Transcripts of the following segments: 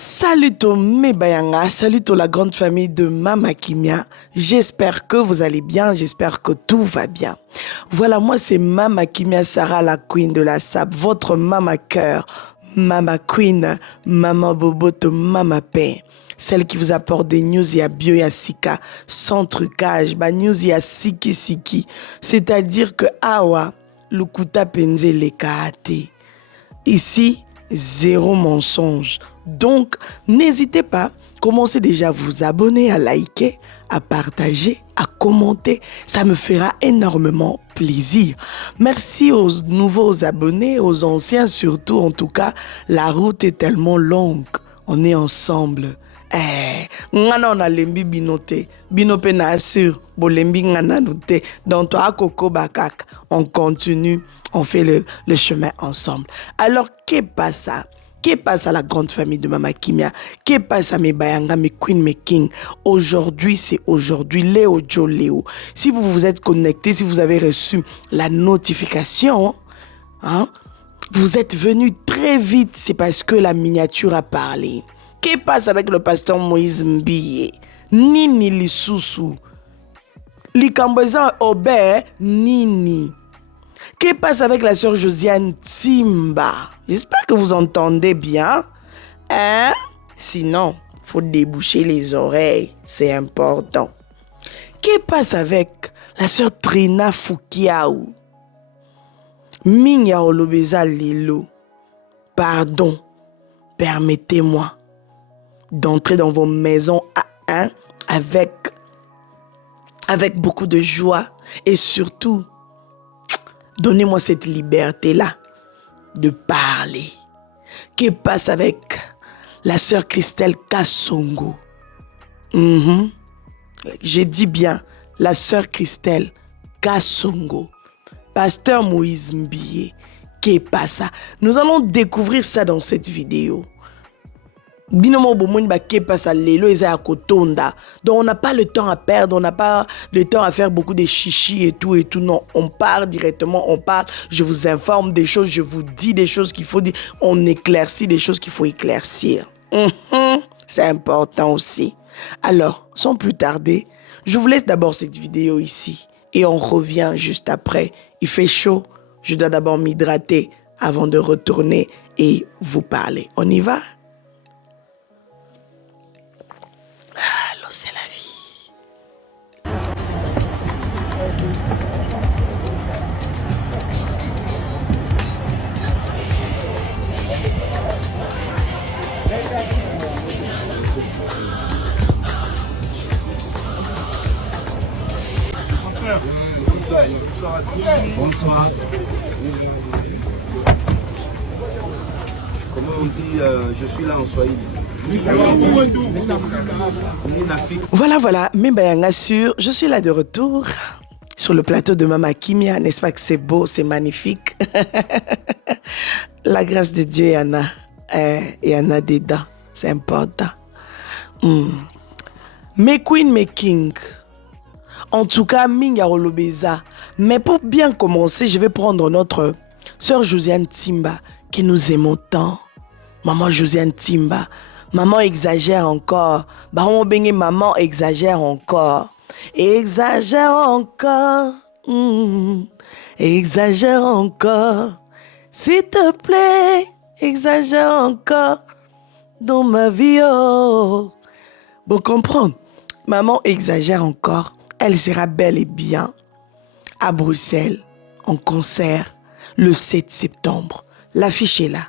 Salut au Mebayanga, salut à la grande famille de Mama Kimia. J'espère que vous allez bien, j'espère que tout va bien. Voilà, moi c'est Mama Kimia Sarah, la queen de la SAP, votre Mama Cœur, Mama Queen, Mama Boboto, Mama Paix. Celle qui vous apporte des news et à bio et à sika, sans trucage, bah news et à siki. C'est-à-dire que awa, lukuta penze le kaate. Ici, zéro mensonge. Donc, n'hésitez pas, commencez déjà à vous abonner, à liker, à partager, à commenter. Ça me fera énormément plaisir. Merci aux nouveaux abonnés, aux anciens surtout. En tout cas, la route est tellement longue. On est ensemble. Ngana on a lembi binote. Binope na assure. Bolembi ngana note. Donc, toi, Coco Bakak, on continue. On fait le chemin ensemble. Alors, qu'est-ce pas ça? Qu'est-ce passe à la grande famille de Mama Kimia? Qu'est-ce passe à mes Bayanga, mes Queen, mes King? Aujourd'hui, c'est aujourd'hui. Léo Joe Léo. Si vous vous êtes connecté, si vous avez reçu la notification, hein, vous êtes venu très vite. C'est parce que la miniature a parlé. Qu'est-ce passe avec le pasteur Moïse Mbiye? Nini Lisusu. Likamboza Obe Nini. Qu'est-ce qui passe avec la sœur Josiane Timba? J'espère que vous entendez bien. Hein? Sinon, il faut déboucher les oreilles. C'est important. Qu'est-ce qui passe avec la sœur Trina Fukiaou? Minya Olobeza Lilo. Pardon. Permettez-moi d'entrer dans vos maisons à un avec beaucoup de joie et surtout donnez-moi cette liberté-là de parler. Qu'est-ce qui passe avec la sœur Christelle Kassongo? J'ai dit bien, la sœur Christelle Kassongo. Pasteur Moïse Mbiye. Qu'est-ce qui passe? Nous allons découvrir ça dans cette vidéo. Binomo bomoni ba ke passe lelo eza kotonda. Donc on n'a pas le temps à perdre, on n'a pas le temps à faire beaucoup de chichi et tout. Non, on part directement, on parle, je vous informe des choses, je vous dis des choses qu'il faut dire, on éclaircit des choses qu'il faut éclaircir. C'est important aussi. Alors, sans plus tarder, je vous laisse d'abord cette vidéo ici et on revient juste après. Il fait chaud, je dois d'abord m'hydrater avant de retourner et vous parler. On y va? L'eau, c'est la vie. Bonsoir. Comment on dit je suis là en Swahili? Voilà, Mebayanga sûr, je suis là de retour sur le plateau de Mama Kimia. N'est-ce pas que c'est beau, c'est magnifique? La grâce de Dieu, il y en a dedans, c'est important. Mes queens, mes kings, en tout cas, Minga Olobeza. Mais pour bien commencer, je vais prendre notre sœur Josiane Timba, qui nous aimons tant. Maman Josiane Timba. Maman exagère encore. Maman exagère encore. Exagère encore. Exagère encore. S'il te plaît, exagère encore dans ma vie. Oh. Bon, comprendre. Maman exagère encore. Elle sera bel et bien à Bruxelles en concert le 7 septembre. L'affiche est là.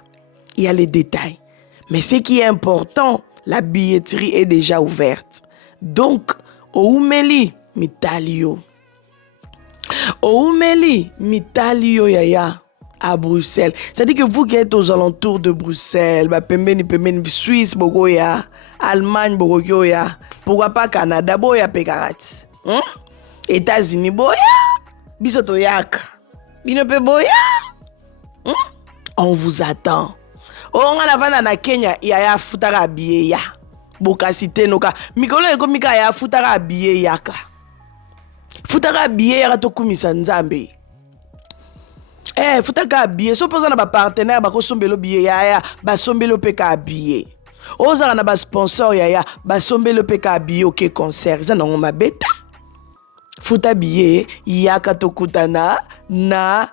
Il y a les détails. Mais ce qui est important, la billetterie est déjà ouverte. Donc, Oumeli Mitalio. Oumeli Mitalio Yaya à Bruxelles. C'est-à-dire que vous qui êtes aux alentours de Bruxelles, Pembeni, Suisse, Bogoya, Allemagne, Bogoya, pourquoi pas Canada, Boya Pegarat. États-Unis, Boya, Bisoto Yak, Binope Boya. On vous attend. On a la na Kenya, il y a futara biye ya. Boka cité noka. Mikolo eko mika ya futara biye yaka. Futara biye ya to kumisa nzambe. Futaka biye. So posa na ba partenaire ba ko sombelo biye ya ba sombelo peka biye. ozala na ba sponsor yaya basombele pe ka billet oke concert za nango mabeta futa billet yaka tokutana na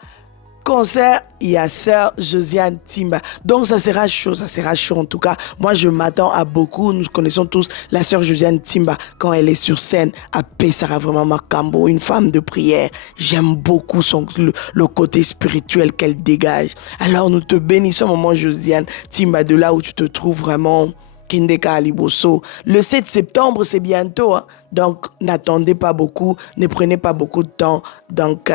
concert ya sœur Josiane Timba. Donc ça sera chaud en tout cas. Moi je m'attends à beaucoup. Nous connaissons tous la sœur Josiane Timba quand elle est sur scène. Après ça sera vraiment Makambo, une femme de prière. J'aime beaucoup le côté spirituel qu'elle dégage. Alors nous te bénissons maman Josiane Timba de là où tu te trouves vraiment. Kindeka Aliboso. Le 7 septembre, c'est bientôt. Hein? Donc n'attendez pas beaucoup, ne prenez pas beaucoup de temps. Donc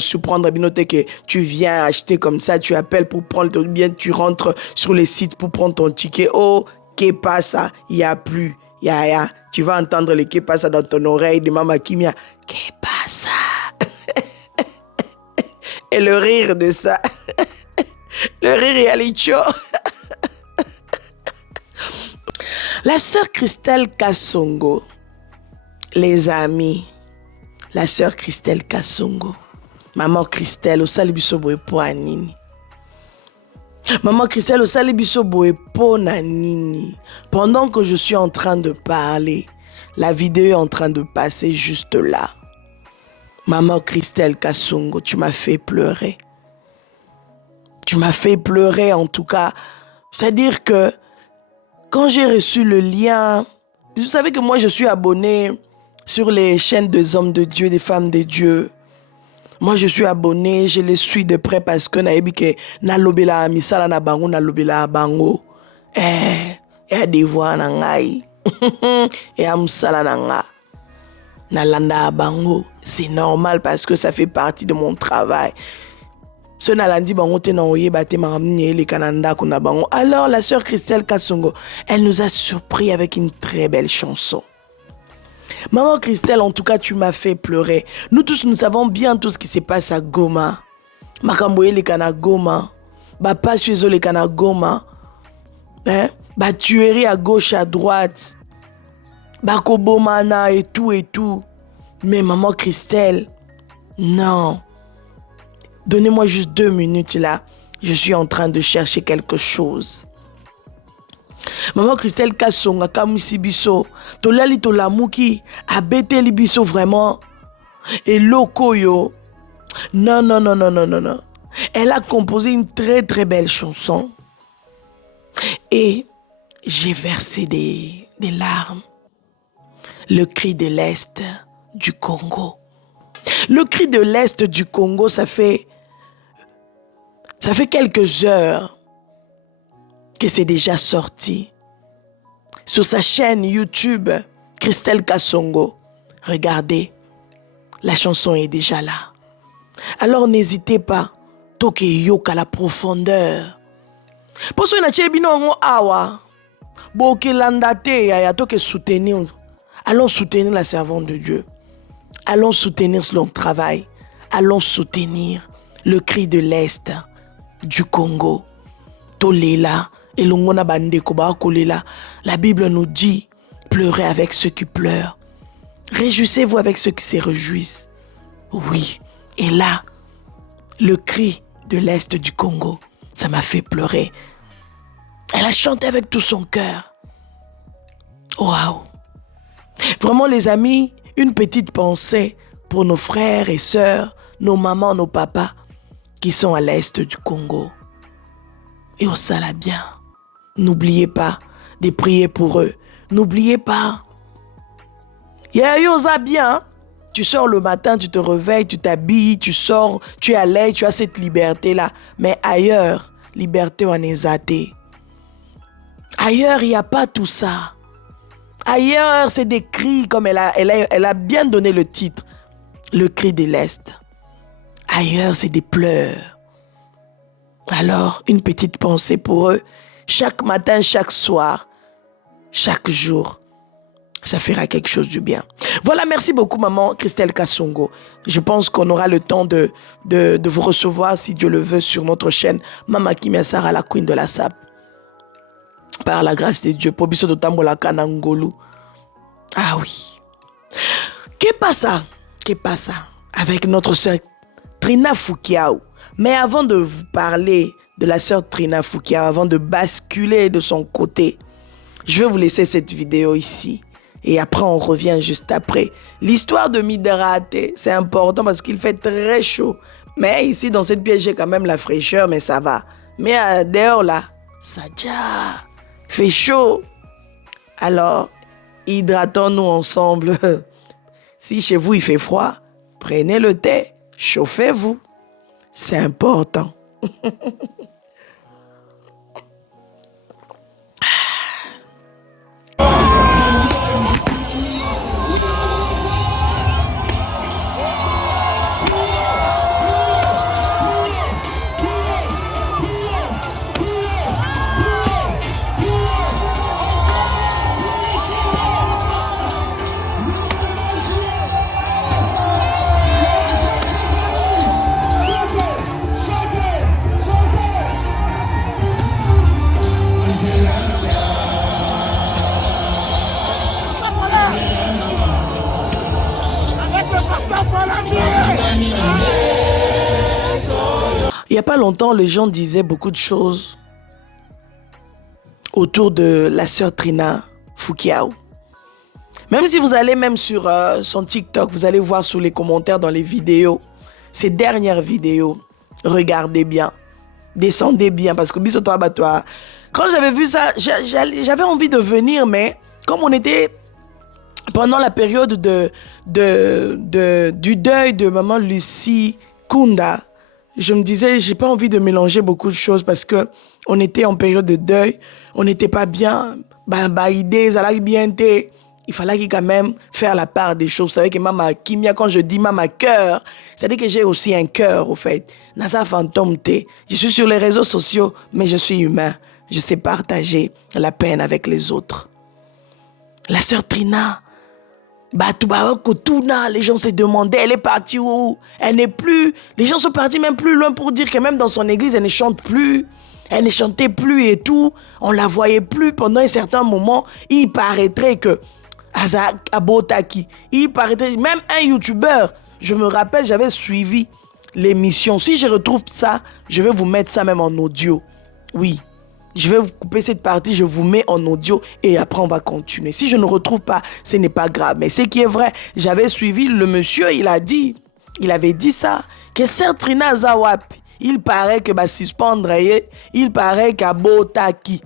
surprendre que tu viens acheter comme ça, tu appelles pour prendre ton bien, tu rentres sur les sites pour prendre ton ticket. Oh, qu'est pas ça? Il n'y a plus. Ya. Tu vas entendre le qu'est pas ça dans ton oreille de Mama Kimia. Qu'est pas ça? Et le rire de ça. Le rire réalité. La sœur Christelle Kassongo, les amis. La sœur Christelle Kassongo. Maman Christelle, au salibiso boe po anini. Maman Christelle, au salibiso boe po nanini. Pendant que je suis en train de parler, la vidéo est en train de passer juste là. Maman Christelle Kassongo, tu m'as fait pleurer. Tu m'as fait pleurer en tout cas. C'est-à-dire que quand j'ai reçu le lien, vous savez que moi je suis abonné sur les chaînes des hommes de Dieu, des femmes de Dieu. Moi, je suis abonné, je les suis de près parce que naebi ke na lobela misala na bango na lobela bango. Des voix na ngai. Amsala na nga. Na landa bango. C'est normal parce que ça fait partie de mon travail. Ce nalandi bango te na oyeba te maramni le kananda kuna bango. Alors la sœur Christelle Kassongo, elle nous a surpris avec une très belle chanson. Maman Christelle, en tout cas, tu m'as fait pleurer. Nous tous, nous savons bien tout ce qui se passe à Goma. Makamboye le kana Goma. Pas suezo le kana Goma. Tuerie à gauche, à droite. Kobomana et tout. Mais maman Christelle, non. Donnez-moi juste 2 minutes là. Je suis en train de chercher quelque chose. Maman Christelle Kassonga Kamusi biso tolali tolamuki abeteli biso vraiment et lokoyo. Non. Elle a composé une très très belle chanson et j'ai versé des larmes. Le cri de l'Est du Congo. Le cri de l'Est du Congo, ça fait quelques heures que c'est déjà sorti. Sur sa chaîne YouTube, Christelle Kassongo, regardez, la chanson est déjà là. Alors n'hésitez pas, toke yoka la profondeur. Pour ce qui est awa, boke landate ya toke soutenir. Allons soutenir la servante de Dieu. Allons soutenir son travail. Allons soutenir le cri de l'Est du Congo. Tolela. Et l'ongona bande koba kolela. La Bible nous dit, pleurez avec ceux qui pleurent. Réjouissez-vous avec ceux qui se réjouissent. Oui. Et là, le cri de l'Est du Congo, ça m'a fait pleurer. Elle a chanté avec tout son cœur. Waouh. Vraiment les amis, une petite pensée pour nos frères et sœurs, nos mamans, nos papas qui sont à l'Est du Congo. Et au Salabien. N'oubliez pas de prier pour eux. N'oubliez pas. Yosa bien. Tu sors le matin, tu te réveilles, tu t'habilles, tu sors, tu es à l'aise, tu as cette liberté-là. Mais ailleurs, liberté en est. Ailleurs, il n'y a pas tout ça. Ailleurs, c'est des cris, comme elle a bien donné le titre. Le cri de l'Est. Ailleurs, c'est des pleurs. Alors, une petite pensée pour eux. Chaque matin, chaque soir, chaque jour, ça fera quelque chose du bien. Voilà, merci beaucoup, maman Christelle Kassongo. Je pense qu'on aura le temps de vous recevoir, si Dieu le veut, sur notre chaîne Mama Kimia Sarah, la Queen de la SAP. Par la grâce de Dieu. Pobiso de Tambola Kanangolu. Ah oui. Qu'est-ce passe avec notre sœur Trina Foukiaou. Mais avant de vous parler de la sœur Trina Foukia avant de basculer de son côté. Je vais vous laisser cette vidéo ici. Et après, on revient juste après. L'histoire de m'hydrater, c'est important parce qu'il fait très chaud. Mais ici, dans cette pièce, j'ai quand même la fraîcheur, mais ça va. Mais dehors, là, ça déjà fait chaud. Alors, hydratons-nous ensemble. Si chez vous, il fait froid, prenez le thé, chauffez-vous. C'est important. Il n'y a pas longtemps, les gens disaient beaucoup de choses autour de la sœur Trina Foukia. Même si vous allez même sur son TikTok, vous allez voir sous les commentaires dans les vidéos, ces dernières vidéos, regardez bien, descendez bien, parce que quand j'avais vu ça, j'avais envie de venir, mais comme on était pendant la période du deuil de maman Lucie Kunda, je me disais, j'ai pas envie de mélanger beaucoup de choses parce que on était en période de deuil, on n'était pas bien, il fallait quand même faire la part des choses. Vous savez que maman Kimia, quand je dis maman cœur, c'est-à-dire que j'ai aussi un cœur, au fait. Nasa fantôme té. Je suis sur les réseaux sociaux, mais je suis humain. Je sais partager la peine avec les autres. La sœur Trina, les gens se demandaient, elle est partie où? Elle n'est plus. Les gens sont partis même plus loin pour dire que même dans son église, elle ne chante plus. Elle ne chantait plus et tout. On la voyait plus pendant un certain moment. Il paraîtrait que Abotaki, il paraîtrait, même un youtubeur, je me rappelle, j'avais suivi l'émission. Si je retrouve ça, je vais vous mettre ça même en audio. Oui. Je vais vous couper cette partie, je vous mets en audio et après on va continuer. Si je ne retrouve pas, ce n'est pas grave. Mais ce qui est vrai, j'avais suivi le monsieur, il avait dit ça, que sœur Trina Zawapi, il paraît que suspendre, il paraît qu'à Botaki,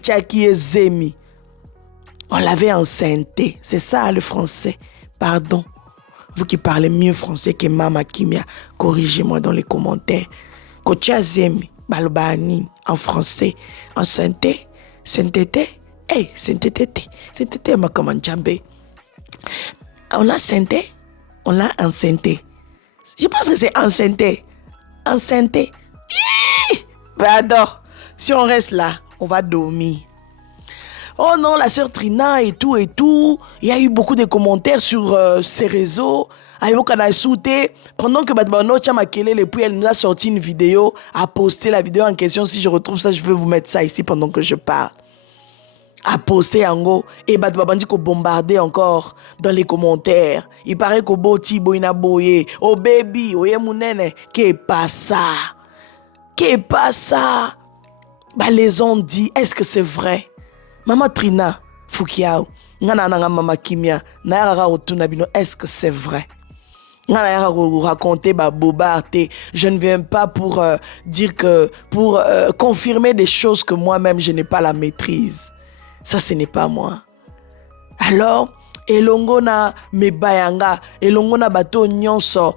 Tchaki et Zemi, on l'avait enceinté. C'est ça le français. Pardon. Vous qui parlez mieux français que Mama Kimia, corrigez-moi dans les commentaires. Kocha Zemi. Balbani en français, en synthé, synthé, ma comme Djambé. On a synthé, on a enceinté. Je pense que c'est enceinte. Enceinte. Pardon. Si on reste là, on va dormir. Oh non, la sœur Trina et tout. Il y a eu beaucoup de commentaires sur ses réseaux. Pendant que Badbano Tchamakele, puis elle nous a sorti une vidéo, a posté la vidéo en question. Si je retrouve ça, je vais vous mettre ça ici pendant que je parle. A posté en gros, et Badbabandi ko bombardé encore dans les commentaires. Il paraît qu'au boti boina boye, oh baby, oh yemunene, qu'est pas ça? Qu'est pas ça? Les gens disent, est-ce que c'est vrai? Maman Trina Foukia, Maman Kimia, est-ce que c'est vrai? Raconter je ne viens pas pour dire que pour confirmer des choses que moi-même je n'ai pas la maîtrise. Ça, ce n'est pas moi. Alors, elongo na mebayanga, elongo na bato nyonso,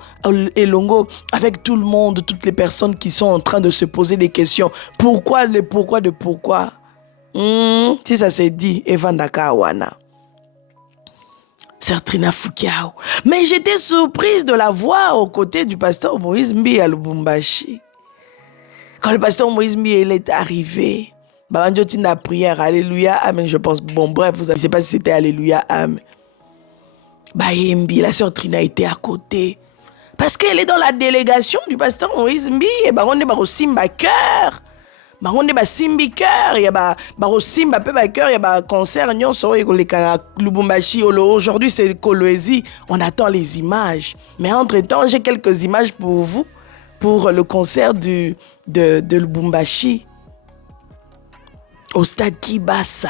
elongo avec tout le monde, toutes les personnes qui sont en train de se poser des questions. Pourquoi le pourquoi de pourquoi? Si ça s'est dit, Evandaka Wana. Sœur Trina Foukia. Mais j'étais surprise de la voir aux côtés du pasteur Moïse Mbi à Lubumbashi. Quand le pasteur Moïse Mbi est arrivé, la prière, Alléluia, Amen, je pense. Bon, bref, vous ne savez pas si c'était Alléluia, Amen. Mbi, la sœur Trina était à côté. Parce qu'elle est dans la délégation du pasteur Moïse Mbi. Et on est au Simba cœur. On est au Simbi cœur. Il y a au Simba peu cœur. Il y a concert. Lubumbashi. Aujourd'hui, c'est Kolwezi. On attend les images. Mais entre-temps, j'ai quelques images pour vous. pour le concert de Lubumbashi au stade Kibasa.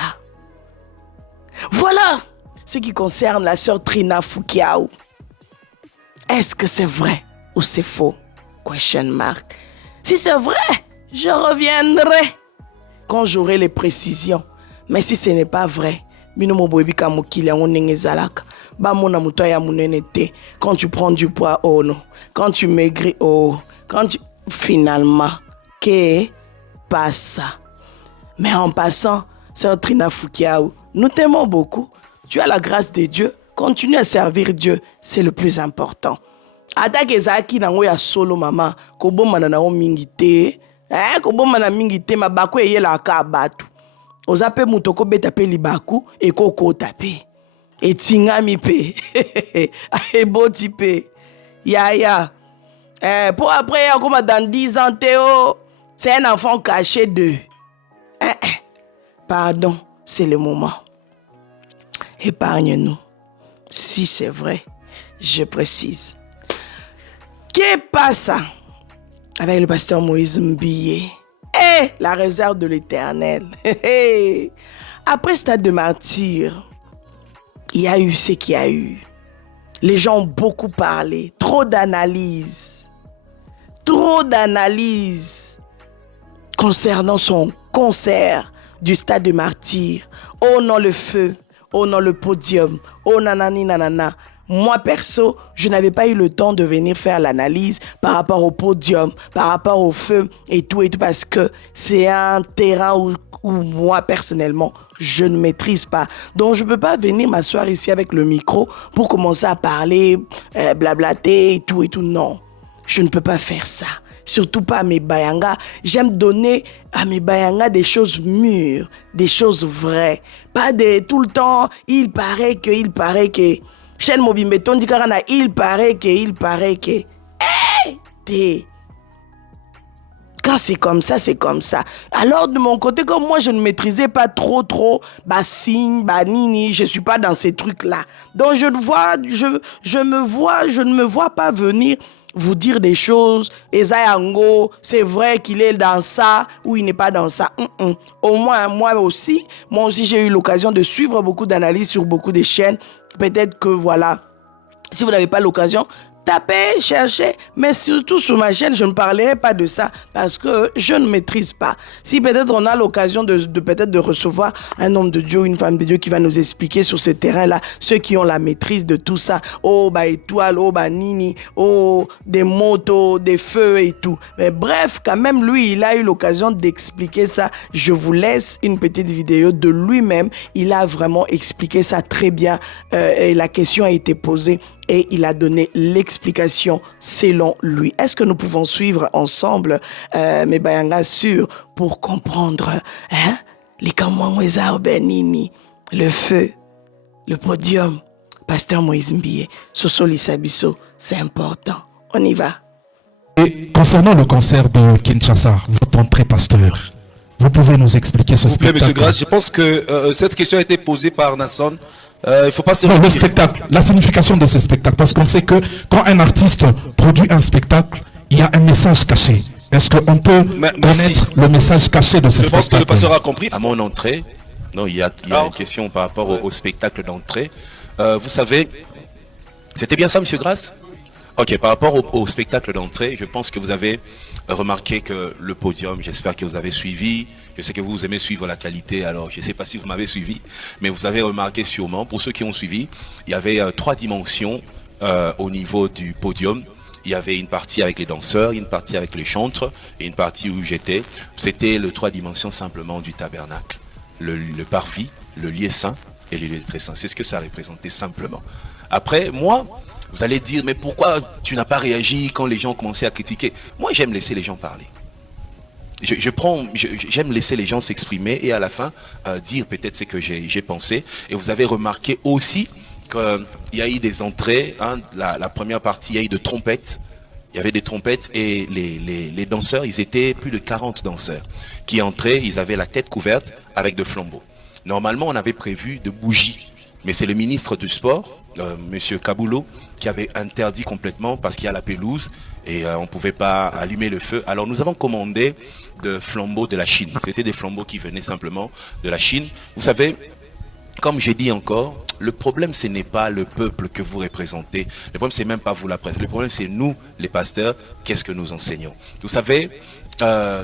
Voilà ce qui concerne la sœur Trina Foukiaou. Est-ce que c'est vrai ou c'est faux? Question mark. Si c'est vrai, je reviendrai quand j'aurai les précisions. Mais si ce n'est pas vrai, quand tu prends du poids, oh non. Quand tu maigris, oh. Finalement, qu'est pas ça? Mais en passant, sœur Trina Foukiaou, nous t'aimons beaucoup. Tu as la grâce de Dieu. Continue à servir Dieu. C'est le plus important. Attaque ezaki nango ya solo mama. Koboma na o mingite. Koboma na mingite mabako eyela ka batu. Ozape mutoko beta pe libaku ekoko tape. Etingami pe. Eboti pe. Ya. Pour après, comme dans 10 ans, Théo, c'est un enfant caché de... Pardon, c'est le moment. Épargne-nous. Si c'est vrai, je précise. Qu'est passe avec le pasteur Moïse Mbiye et la réserve de l'Éternel? Après stade de martyr, il y a eu ce qu'il y a eu. Les gens ont beaucoup parlé, trop d'analyses concernant son concert du stade de martyr. Oh non, le feu, oh non, le podium, oh nanani nanana. Moi, perso, je n'avais pas eu le temps de venir faire l'analyse par rapport au podium, par rapport au feu et tout, parce que c'est un terrain où moi, personnellement, je ne maîtrise pas. Donc, je ne peux pas venir m'asseoir ici avec le micro pour commencer à parler, blablater et tout. Non, je ne peux pas faire ça. Surtout pas à mes bayanga. J'aime donner à mes bayanga des choses mûres, des choses vraies. Pas de tout le temps, il paraît que... Chen Mobimbeton dit karana, il paraît que... Quand c'est comme ça, c'est comme ça. Alors, de mon côté, comme moi, je ne maîtrisais pas trop, signe, nini, je suis pas dans ces trucs-là. Donc, je ne me vois pas venir vous dire des choses. Ezayango, c'est vrai qu'il est dans ça ou il n'est pas dans ça. Au moins, moi aussi, j'ai eu l'occasion de suivre beaucoup d'analyses sur beaucoup de chaînes. Peut-être que voilà, si vous n'avez pas l'occasion, tapez, cherchez, mais surtout sur ma chaîne, je ne parlerai pas de ça parce que je ne maîtrise pas. Si peut-être on a l'occasion de recevoir un homme de Dieu, une femme de Dieu qui va nous expliquer sur ce terrain-là, ceux qui ont la maîtrise de tout ça, oh bah étoile, oh bah nini, oh des motos, des feux et tout. Mais bref, quand même lui, il a eu l'occasion d'expliquer ça. Je vous laisse une petite vidéo de lui-même. Il a vraiment expliqué ça très bien et la question a été posée. Et il a donné l'explication selon lui. Est-ce que nous pouvons suivre ensemble mes bayangas sûrs pour comprendre les Kamwangweza Benini, le feu, le podium, Pasteur Moïse Mbiye, Soso Sabiso, c'est important. On y va. Et concernant le concert de Kinshasa, votre entrée pasteur, vous pouvez nous expliquer ce spectacle? Monsieur Grasse, je pense que cette question a été posée par Nasson. Il faut pas se le spectacle, la signification de ce spectacle, parce qu'on sait que quand un artiste produit un spectacle, il y a un message caché. Est-ce qu'on peut connaître le message caché de ce spectacle? Je pense que le pasteur a compris. À mon entrée, non, il y a une question par rapport au spectacle d'entrée. Vous savez, c'était bien ça, Monsieur Grasse? Ok, par rapport au spectacle d'entrée, je pense que vous avez remarqué que le podium, j'espère que vous avez suivi. Je sais que vous aimez suivre la qualité, alors je ne sais pas si vous m'avez suivi, mais vous avez remarqué sûrement, pour ceux qui ont suivi, il y avait 3 dimensions au niveau du podium. Il y avait une partie avec les danseurs, une partie avec les chantres, et une partie où j'étais. C'était les 3 dimensions simplement du tabernacle. Le parvis, le lieu saint et le lieu très saint. C'est ce que ça représentait simplement. Après, moi, vous allez dire, mais pourquoi tu n'as pas réagi quand les gens commençaient à critiquer? Moi, j'aime laisser les gens parler. J'aime laisser les gens s'exprimer et à la fin dire peut-être ce que j'ai pensé. Et vous avez remarqué aussi qu'il y a eu des entrées, la première partie, il y a eu de trompettes. Il y avait des trompettes et les danseurs, ils étaient plus de 40 danseurs qui entraient, ils avaient la tête couverte avec de flambeaux. Normalement, on avait prévu de bougies, mais c'est le ministre du sport, Monsieur Kaboulot, qui avait interdit complètement parce qu'il y a la pelouse et on ne pouvait pas allumer le feu. Alors nous avons commandé de flambeaux de la Chine. C'était des flambeaux qui venaient simplement de la Chine. Vous savez, comme j'ai dit encore, le problème ce n'est pas le peuple que vous représentez. Le problème c'est même pas vous la presse. Le problème c'est nous, les pasteurs, qu'est-ce que nous enseignons. Vous savez,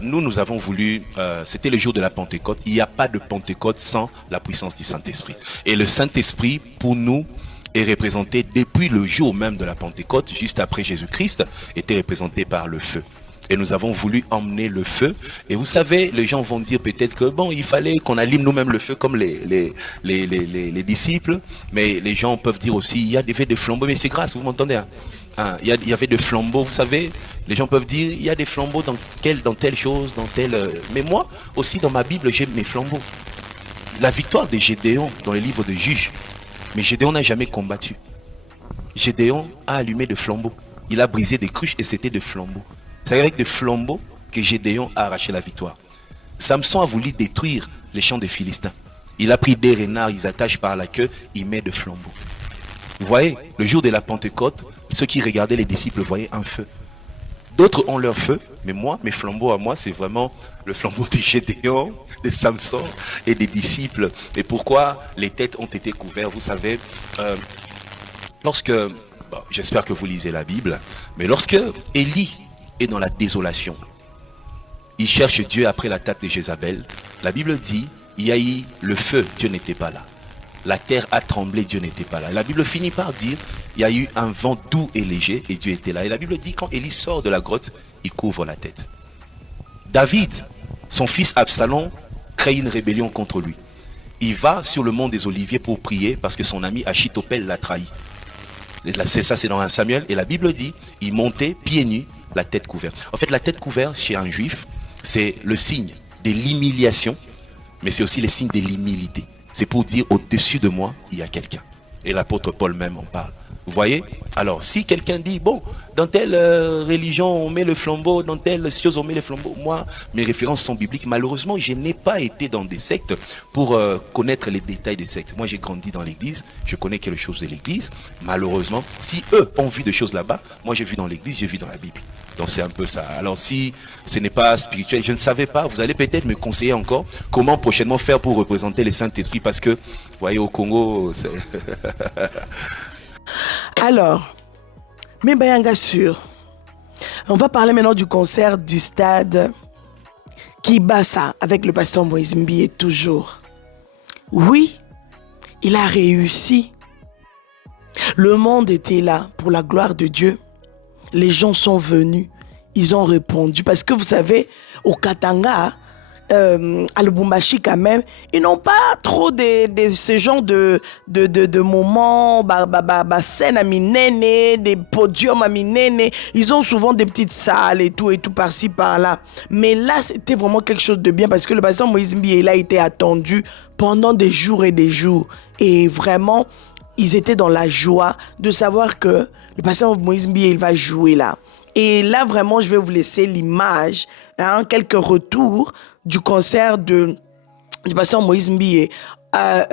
nous avons voulu, c'était le jour de la Pentecôte. Il n'y a pas de Pentecôte sans la puissance du Saint-Esprit. Et le Saint-Esprit, pour nous, est représenté depuis le jour même de la Pentecôte, juste après Jésus-Christ, était représenté par le feu. Et nous avons voulu emmener le feu. Et vous savez, les gens vont dire peut-être que bon, il fallait qu'on allume nous-mêmes le feu comme les disciples. Mais les gens peuvent dire aussi, il y avait des flambeaux, mais c'est grâce, vous m'entendez hein? Il y avait des flambeaux, vous savez, les gens peuvent dire, il y a des flambeaux dans telle chose, dans telle... Mais moi, aussi dans ma Bible, j'ai mes flambeaux. La victoire de Gédéon dans les livres de Juges, mais Gédéon n'a jamais combattu. Gédéon a allumé des flambeaux. Il a brisé des cruches et c'était des flambeaux. C'est avec des flambeaux que Gédéon a arraché la victoire. Samson a voulu détruire les champs des Philistins. Il a pris des renards, ils attachent par la queue, il met des flambeaux. Vous voyez, le jour de la Pentecôte, ceux qui regardaient les disciples voyaient un feu. D'autres ont leur feu, mais moi, mes flambeaux à moi, c'est vraiment le flambeau de Gédéon, de Samson et des disciples. Et pourquoi les têtes ont été couvertes, vous savez, lorsque, bon, j'espère que vous lisez la Bible, mais lorsque Élie est dans la désolation, il cherche Dieu après l'attaque de Jézabel, la Bible dit, il y a eu le feu, Dieu n'était pas là. La terre a tremblé, Dieu n'était pas là. Et la Bible finit par dire, il y a eu un vent doux et léger et Dieu était là. Et la Bible dit, quand Élie sort de la grotte, il couvre la tête. David, son fils Absalom, crée une rébellion contre lui. Il va sur le mont des Oliviers pour prier parce que son ami Achitophel l'a trahi. C'est ça, c'est dans 1 Samuel. Et la Bible dit, il montait pieds nus, la tête couverte. En fait, la tête couverte chez un juif, c'est le signe de l'humiliation, mais c'est aussi le signe de l'humilité. C'est pour dire, au-dessus de moi, il y a quelqu'un. Et l'apôtre Paul même en parle. Vous voyez? Alors, si quelqu'un dit, bon, dans telle religion, on met le flambeau, dans telle chose, on met le flambeau. Moi, mes références sont bibliques. Malheureusement, je n'ai pas été dans des sectes pour connaître les détails des sectes. Moi, j'ai grandi dans l'église, je connais quelque chose de l'église. Malheureusement, si eux ont vu des choses là-bas, moi, j'ai vu dans l'église, j'ai vu dans la Bible. Donc c'est un peu ça. Alors si ce n'est pas spirituel, je ne savais pas, vous allez peut-être me conseiller encore comment prochainement faire pour représenter le Saint-Esprit parce que, vous voyez, au Congo, c'est... Alors, mais Bayanga sûr, on va parler maintenant du concert du stade Kibasa avec le pasteur Moïse Mbié toujours. Oui, il a réussi. Le monde était là pour la gloire de Dieu. Les gens sont venus, ils ont répondu. Parce que vous savez, au Katanga, à Lubumbashi quand même, ils n'ont pas trop ce genre de moments, scène à minene, des podiums à minene. Ils ont souvent des petites salles et tout par-ci, par-là. Mais là, c'était vraiment quelque chose de bien parce que le pasteur Moïse Mbié, il a été attendu pendant des jours et des jours. Et vraiment, ils étaient dans la joie de savoir que le pasteur Moïse Mbié, il va jouer là. Et là, vraiment, je vais vous laisser l'image, quelques retours du concert du pasteur Moïse Mbié à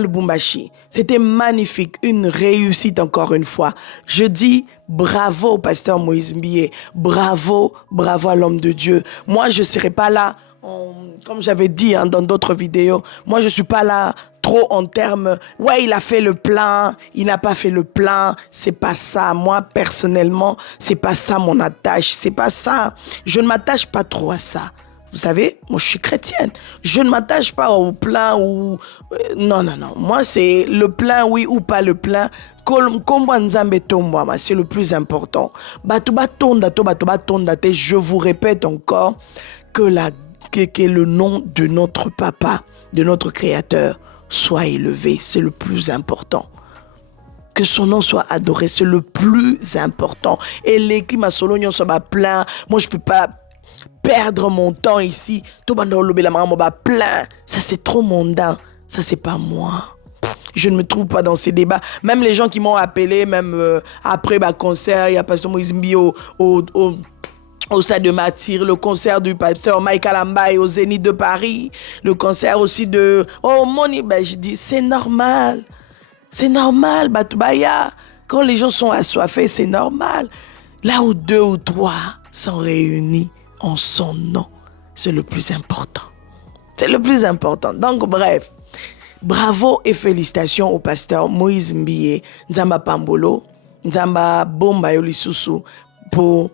Lubumbashi. C'était magnifique, une réussite encore une fois. Je dis bravo au pasteur Moïse Mbié, bravo à l'homme de Dieu. Moi, je ne serai pas là, comme j'avais dit dans d'autres vidéos, moi je ne suis pas là trop en termes, ouais, il a fait le plein, il n'a pas fait le plein, c'est pas ça. Moi, personnellement, c'est pas ça mon attache, c'est pas ça. Je ne m'attache pas trop à ça. Vous savez, moi je suis chrétienne. Je ne m'attache pas au plein ou... Non. Moi, c'est le plein, oui ou pas le plein. C'est le plus important. Je vous répète encore que le nom de notre papa, de notre créateur, soit élevé. C'est le plus important. Que son nom soit adoré, c'est le plus important. Et l'équipe ma solonio soit plein. Moi, je peux pas perdre mon temps ici. Plein. Ça, c'est trop mondain. Ça, c'est pas moi. Je ne me trouve pas dans ces débats. Même les gens qui m'ont appelé, même après concert, il y a Pasteur Moïse Mbié au stade de Martyr, le concert du pasteur Michael Ambaye au Zénith de Paris, le concert aussi de... Oh, Moni, je dis, c'est normal. C'est normal, Batubaya. Quand les gens sont assoiffés, c'est normal. Là où 2 ou 3 sont réunis en son nom, c'est le plus important. C'est le plus important. Donc, bref, bravo et félicitations au pasteur Moïse Mbiye, Nzamba Pambolo, Nzamba Bomba Yolisusu, pour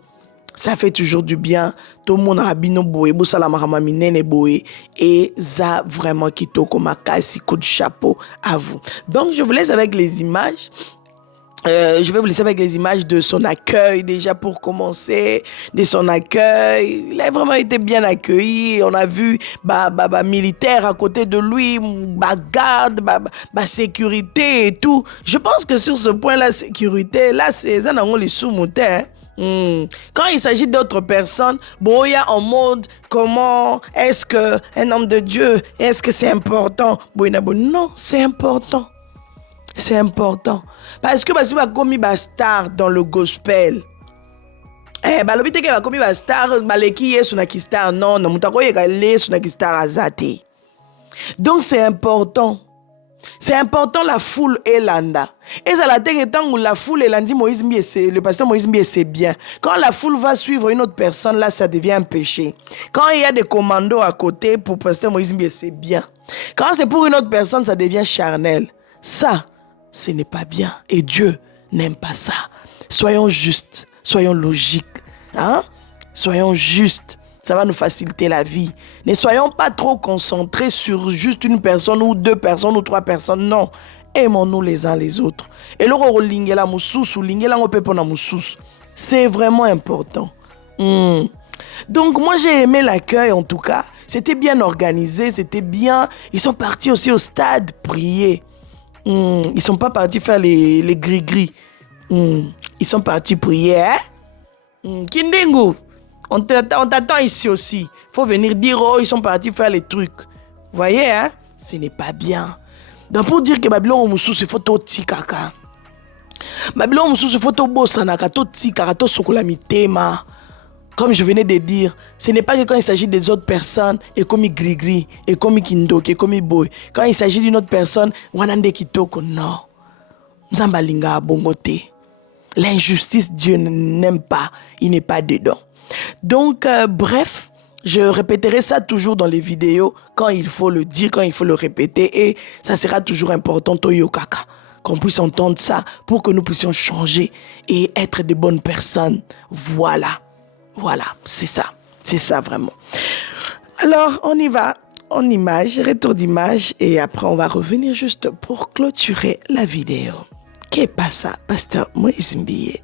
ça fait toujours du bien. Tout le monde a bino boé, Boussalamara minene boé, et ça vraiment kitoko makasi, coup de chapeau à vous. Donc, je vous laisse avec les images. Je vais vous laisser avec les images de son accueil déjà pour commencer, de son accueil. Il a vraiment été bien accueilli. On a vu militaire à côté de lui, garde, sécurité et tout. Je pense que sur ce point la sécurité, là c'est ça les sous-moutins. Quand il s'agit d'autres personnes, boya en mode comment est-ce que un homme de Dieu, est-ce que c'est important? Non, c'est important. C'est important. Parce que si vous avez commis une star dans le gospel, l'obité que vous avez commis une star, non, donc c'est important. C'est important la foule et l'anda. Et ça la temps où la foule et l'andi Moïse Mbiye, le pasteur Moïse Mbiye, c'est bien. Quand la foule va suivre une autre personne, là, ça devient un péché. Quand il y a des commandos à côté pour pasteur Moïse Mbiye, c'est bien. Quand c'est pour une autre personne, ça devient charnel. Ça, ce n'est pas bien. Et Dieu n'aime pas ça. Soyons justes, soyons logiques. Hein? Soyons justes. Ça va nous faciliter la vie. Ne soyons pas trop concentrés sur juste une personne ou 2 personnes ou 3 personnes. Non. Aimons-nous les uns les autres. Et c'est vraiment important. Donc moi j'ai aimé l'accueil en tout cas. C'était bien organisé, c'était bien. Ils sont partis aussi au stade prier. Ils sont pas partis faire les gris-gris. Ils sont partis prier. Hein? Kindingu, on t'attend ici aussi. Faut venir dire, oh, ils sont partis faire les trucs. Vous voyez, hein? Ce n'est pas bien. Donc pour dire que Babylon Moussou, c'est photo tikaka. Babylon Moussou, c'est photo bossanaka, to tikaka, to sokolamitema. Comme je venais de dire, ce n'est pas que quand il s'agit des autres personnes, et comme gris-gris, et comme kindo, et comme boy. Quand il s'agit d'une autre personne, wanande kitoko, non. Mzambalinga bongote. L'injustice, Dieu n'aime pas. Il n'est pas dedans. Donc, bref, je répéterai ça toujours dans les vidéos, quand il faut le dire, quand il faut le répéter, et ça sera toujours important, Toyo Kaka, qu'on puisse entendre ça, pour que nous puissions changer, et être de bonnes personnes. Voilà. Voilà, c'est ça vraiment. Alors, on y va, en image, retour d'image, et après on va revenir juste pour clôturer la vidéo. Qu'est pas ça, pasteur Moïse Mbiye?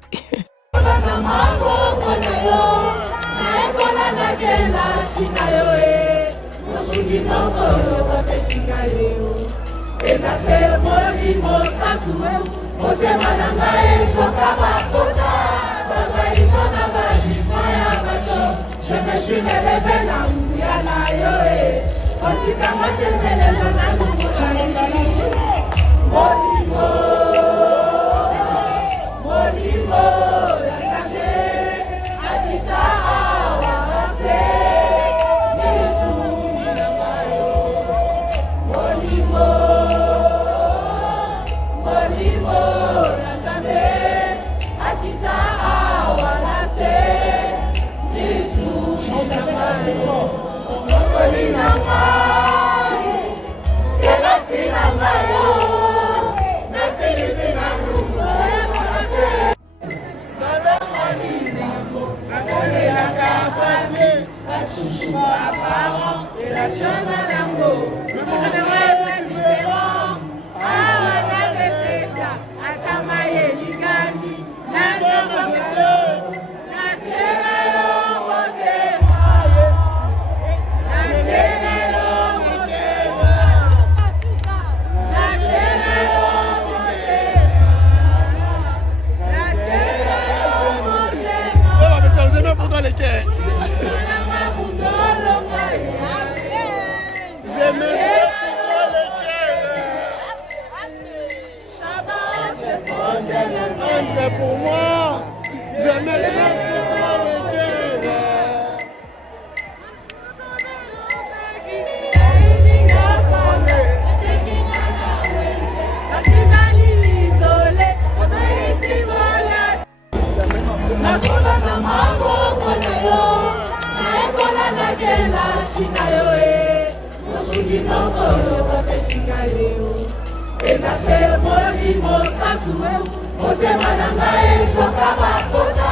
Je me suis élevé là où y'a la yoé. Quand tu t'as les gens à Molimo, la caché, Akita, Awase, Yesu, Molimo, la caché, Akita, Awase, Yesu, Molina, mingi mokolo kopesika yo ezase molimo satue motema na ngai ezoka bakota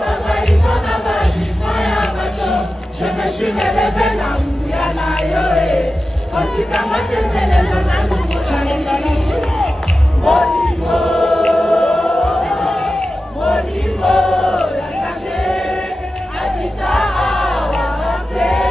babaiso na bazima ya bato je me suis élevé na nguya na yo otikanga te nzelezo na molimo molimo yakase akita awase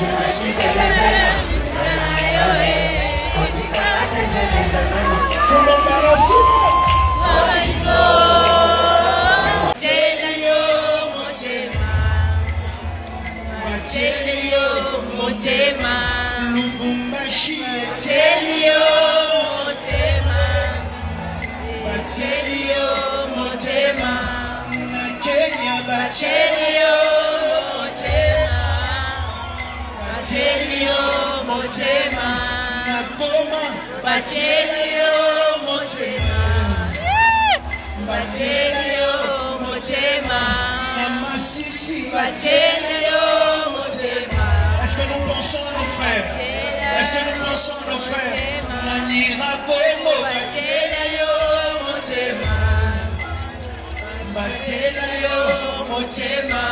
Je me suis élevé. Batelio motema, Batelio motema, na Kenya Batelio motema, Batelio motema, na Goma Batelio motema, Batelio motema, na Masisi Batelio motema. Est-ce que nous pensons nos frères? Est-ce que nous pensons nos frères? Nanira Congo, Batelio motema, Batelio motema,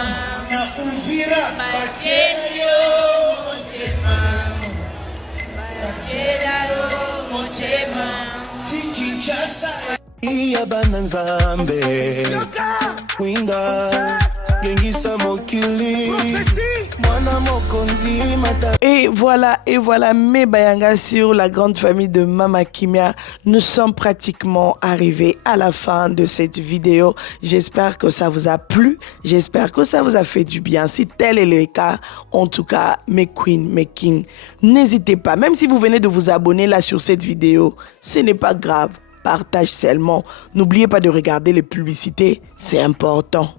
na Uvira, Batelio motema, Batelio motema, Kinshasa. Iya bananzambe, winda, gengisa mokili. Et voilà, mes Bayanga sur la grande famille de Mama Kimia. Nous sommes pratiquement arrivés à la fin de cette vidéo. J'espère que ça vous a plu. J'espère que ça vous a fait du bien. Si tel est le cas, en tout cas, mes queens, mes kings, n'hésitez pas. Même si vous venez de vous abonner là sur cette vidéo, ce n'est pas grave. Partage seulement. N'oubliez pas de regarder les publicités. C'est important.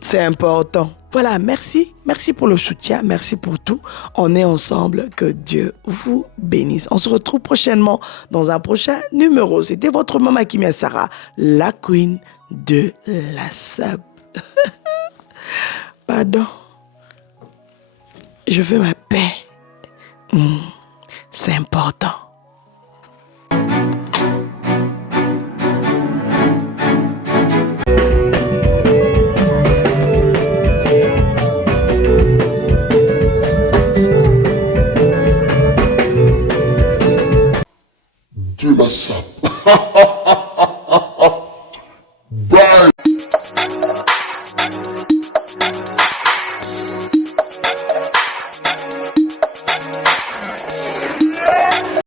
C'est important. Voilà, merci. Merci pour le soutien. Merci pour tout. On est ensemble. Que Dieu vous bénisse. On se retrouve prochainement dans un prochain numéro. C'était votre Mama Kimia Sarah, la queen de la sub. Pardon. Je veux ma paix. C'est important. De la sape.